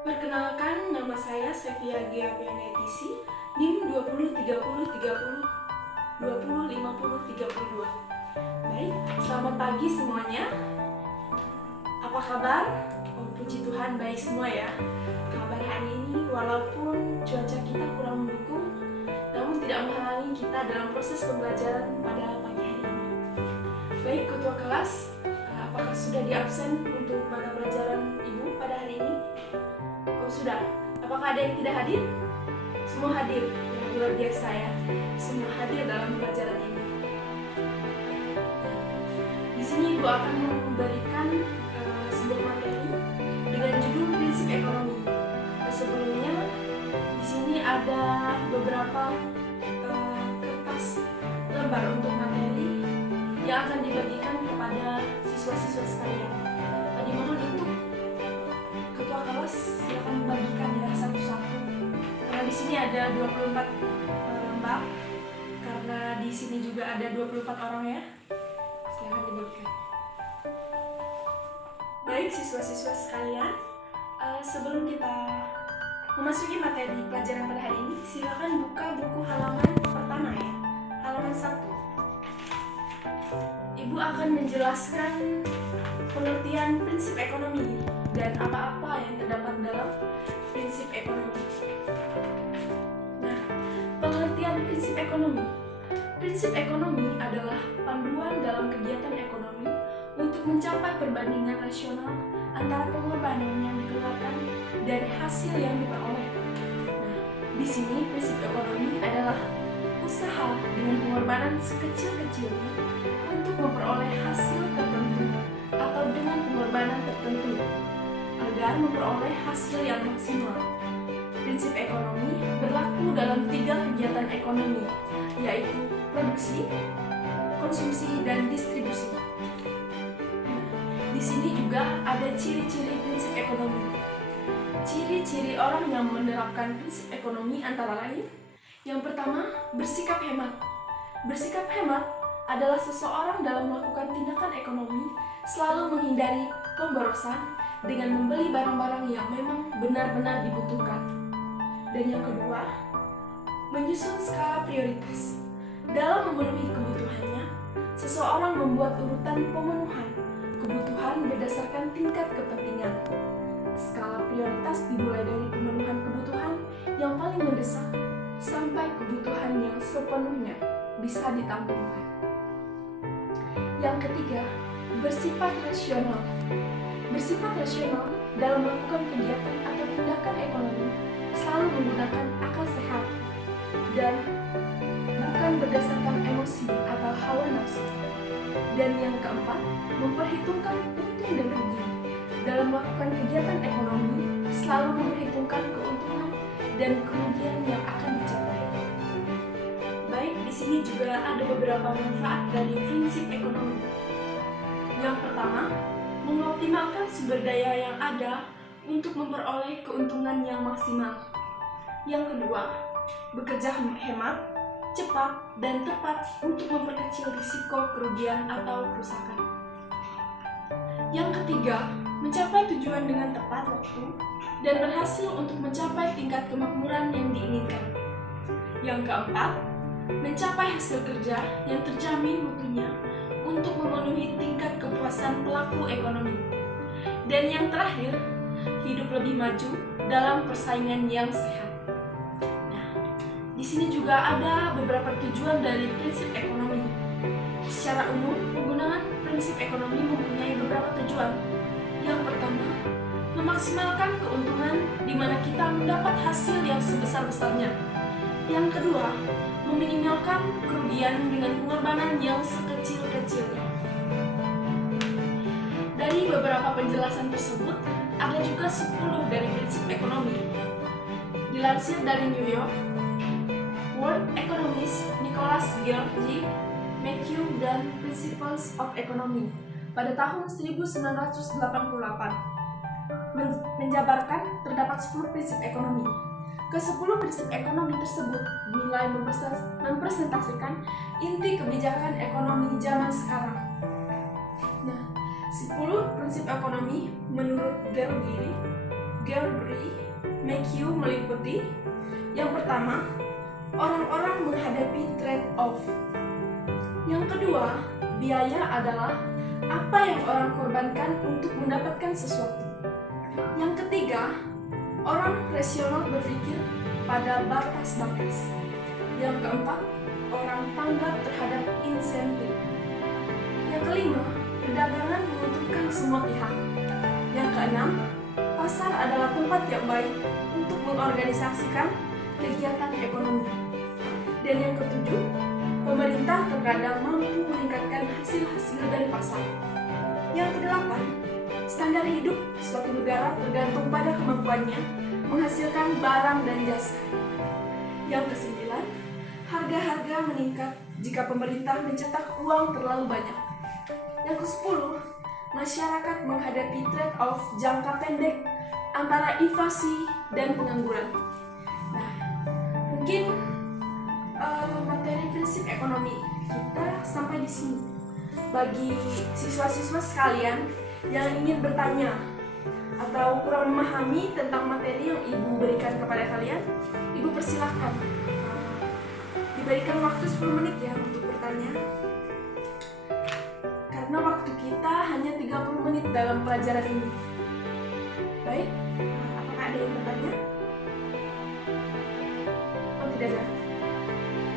Perkenalkan, nama saya Sevia Giapianetisi, NIM 203030205032. Baik, selamat pagi semuanya. Apa kabar? Oh, puji Tuhan baik semua ya. Kabar hari ini walaupun cuaca kita kurang mendukung, namun tidak menghalangi kita dalam proses pembelajaran pada pagi hari ini. Baik, ketua kelas, apakah sudah diabsen untuk mata pelajaran Ibu pada hari ini? Oh, sudah. Apakah ada yang tidak hadir? Semua hadir. Ya, luar biasa ya. Semua hadir dalam pelajaran ini. Di sini Ibu akan memberikan sebuah materi dengan judul prinsip ekonomi. Sebelumnya di sini ada beberapa kertas lembar untuk materi yang akan dibagikan kepada siswa-siswa sekalian. Dimohon untuk ketua kelas silakan membagikan ya satu-satu. Karena di sini ada 24 lembar. Karena di sini juga ada 24 orang ya. Silakan dibagikan. Baik siswa-siswa sekalian, sebelum kita memasuki materi pelajaran pada hari ini, silakan buka buku halaman pertama ya, halaman 1. Ibu akan menjelaskan pengertian prinsip ekonomi dan apa-apa yang terdapat dalam prinsip ekonomi. Nah, pengertian prinsip ekonomi. Prinsip ekonomi adalah panduan dalam kegiatan ekonomi untuk mencapai perbandingan rasional antara pengorbanan yang dikeluarkan dari hasil yang diperoleh. Nah, di sini prinsip ekonomi adalah usaha dengan pengorbanan sekecil-kecilnya untuk memperoleh hasil tertentu atau dengan pengorbanan tertentu agar memperoleh hasil yang maksimal. Prinsip ekonomi berlaku dalam 3 kegiatan ekonomi, yaitu produksi, konsumsi, dan distribusi. Di sini juga ada ciri-ciri prinsip ekonomi. Ciri-ciri orang yang menerapkan prinsip ekonomi antara lain: yang pertama, bersikap hemat. Bersikap hemat adalah seseorang dalam melakukan tindakan ekonomi selalu menghindari pemborosan dengan membeli barang-barang yang memang benar-benar dibutuhkan. Dan yang kedua, menyusun skala prioritas. Dalam memenuhi kebutuhannya, seseorang membuat urutan pemenuhan kebutuhan berdasarkan tingkat kepentingan. Skala prioritas dimulai dari pemenuhan kebutuhan yang paling mendesak sampai kebutuhan yang sepenuhnya bisa ditampungkan. Yang ketiga, bersifat rasional. Bersifat rasional dalam melakukan kegiatan atau tindakan ekonomi selalu menggunakan akal sehat dan bukan berdasarkan emosi atau hawa nafsu. Dan yang keempat, memperhitungkan untung dan rugi. Dalam melakukan kegiatan ekonomi selalu memperhitungkan keuntungan dan kerugian yang akan dicapai. Baik, di sini juga ada beberapa manfaat dari prinsip ekonomi. Yang pertama, mengoptimalkan sumber daya yang ada untuk memperoleh keuntungan yang maksimal. Yang kedua, bekerja hemat, cepat, dan tepat untuk memperkecil risiko kerugian atau kerusakan. Yang ketiga, mencapai tujuan dengan tepat waktu dan berhasil untuk mencapai tingkat kemakmuran yang diinginkan. Yang keempat, mencapai hasil kerja yang terjamin mutunya untuk memenuhi tingkat kepuasan pelaku ekonomi. Dan yang terakhir, hidup lebih maju dalam persaingan yang sehat. Nah, di sini juga ada beberapa tujuan dari prinsip ekonomi. Secara umum, penggunaan prinsip ekonomi mempunyai beberapa tujuan. Yang pertama, memaksimalkan keuntungan di mana kita mendapat hasil yang sebesar-besarnya. Yang kedua, meminimalkan kerugian dengan pengorbanan yang sekecil-kecilnya. Dari beberapa penjelasan tersebut, ada juga 10 dari prinsip ekonomi. Dilansir dari New York, World Economist Nicholas George Matthew dan Principles of Economy pada tahun 1988 menjabarkan terdapat 10 prinsip ekonomi. Ke-10 prinsip ekonomi tersebut dinilai mempresentasikan inti kebijakan ekonomi zaman sekarang. Nah, 10 prinsip ekonomi menurut Gergiri Gregory McHugh meliputi: yang pertama, orang-orang menghadapi trade-off. Yang kedua, biaya adalah apa yang orang korbankan untuk mendapatkan sesuatu. Yang ketiga, orang rasional berpikir pada batas-batas. Yang keempat, orang tanggap terhadap insentif. Yang kelima, perdagangan menguntungkan semua pihak. Yang keenam, pasar adalah tempat yang baik untuk mengorganisasikan kegiatan ekonomi. Dan yang ketujuh, pemerintah terkadang mampu meningkatkan hasil-hasil dari pasar. Yang kedelapan, standar hidup suatu negara tergantung pada kemampuannya menghasilkan barang dan jasa. Yang kesembilan, harga-harga meningkat jika pemerintah mencetak uang terlalu banyak. Yang kesepuluh, masyarakat menghadapi trade-off jangka pendek antara inflasi dan pengangguran. Nah, mungkin materi prinsip ekonomi kita sampai di sini. Bagi siswa-siswa sekalian yang ingin bertanya atau kurang memahami tentang materi yang Ibu berikan kepada kalian, Ibu persilahkan. Diberikan waktu 10 menit ya untuk bertanya. Karena waktu kita hanya 30 menit dalam pelajaran ini. Baik, apakah ada yang bertanya? Oh, tidak ada.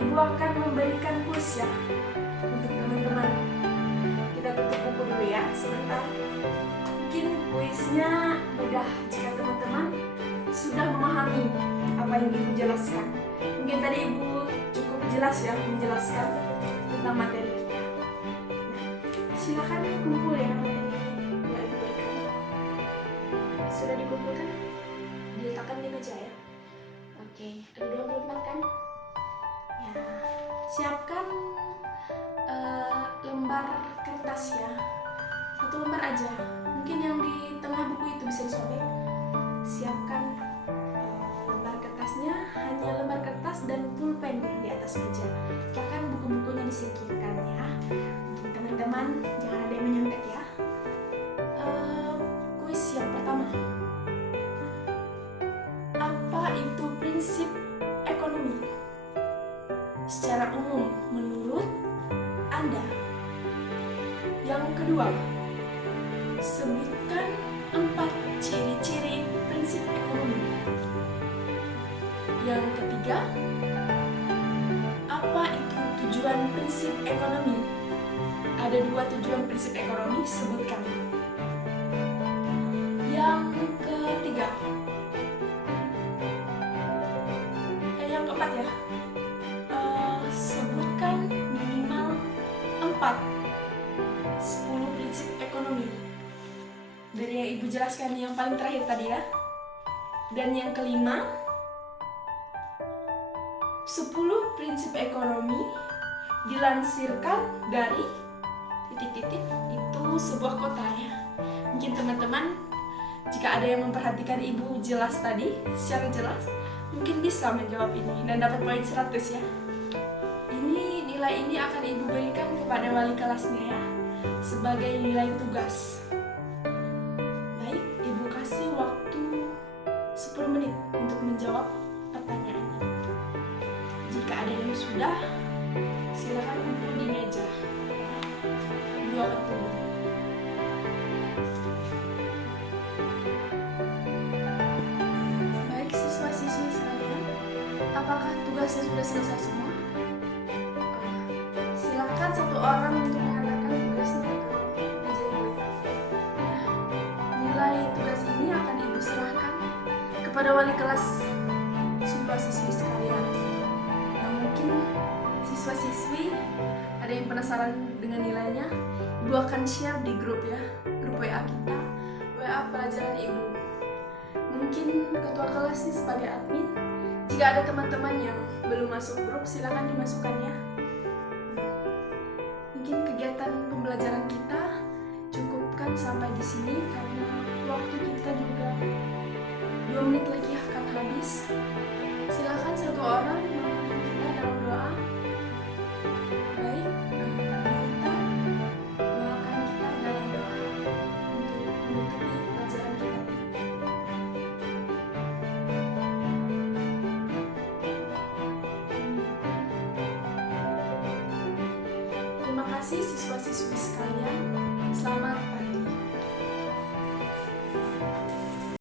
Ibu akan memberikan kuis ya untuk teman-teman. Kita tutup buku dulu ya sebentar. Mungkin kuisnya mudah jika teman-teman sudah memahami apa yang Ibu jelaskan. Mungkin tadi Ibu cukup jelas ya menjelaskan tentang materi kita. Nah, silakan kumpul ya materi yang Ibu berikan. Sudah dikumpulkan? Diletakkan di meja ya. Oke, ada 24 kan? Ya, siapkan lembar kertas ya, satu lembar aja. Mungkin yang di tengah buku itu bisa disobek. Siapkan lembar kertasnya, hanya lembar kertas dan pulpen di atas meja. Silakan buku-bukunya disingkirkan ya. Untuk teman-teman jangan ada yang menyontek ya. Kuis yang pertama, apa itu prinsip ekonomi secara umum menurut Anda? Yang kedua, sebutkan 4 ciri-ciri prinsip ekonomi. Yang ketiga, apa itu tujuan prinsip ekonomi? Ada 2 tujuan prinsip ekonomi, sebutkan. Yang ketiga, yang keempat ya, sebutkan minimal 10 prinsip ekonomi dari yang Ibu jelaskan yang paling terakhir tadi ya. Dan yang kelima, 10 prinsip ekonomi dilansirkan dari titik-titik itu sebuah kota ya. Mungkin teman-teman jika ada yang memperhatikan Ibu jelas tadi secara jelas, mungkin bisa menjawab ini dan dapat poin 100 ya. Nilai ini akan Ibu berikan kepada wali kelasnya ya, sebagai nilai tugas. Baik, Ibu kasih waktu 10 menit untuk menjawab pertanyaannya. Jika ada yang sudah, silakan kumpul di meja. Ibu akan tunggu. Baik siswa-siswi sekalian, apakah tugasnya sudah selesai semua? Silakan satu orang untuk mengantarkan tugasnya ke meja Ibu. Nilai tugas ini akan Ibu serahkan kepada wali kelas siswa-siswi sekalian. Nah, mungkin siswa-siswi ada yang penasaran dengan nilainya, Ibu akan share di grup ya, grup WA kita, WA pelajaran Ibu. Mungkin ketua kelas nih sebagai admin, jika ada teman-teman yang belum masuk grup, silakan dimasukkan ya. Mungkin kegiatan pembelajaran kita cukupkan sampai di sini karena waktu kita juga 2 menit lagi akan habis. Silakan satu orang memimpin kita dalam doa. Baik, kita doakan kita dalam doa untuk menutupi pelajaran kita. Terima kasih siswa-siswi sekalian.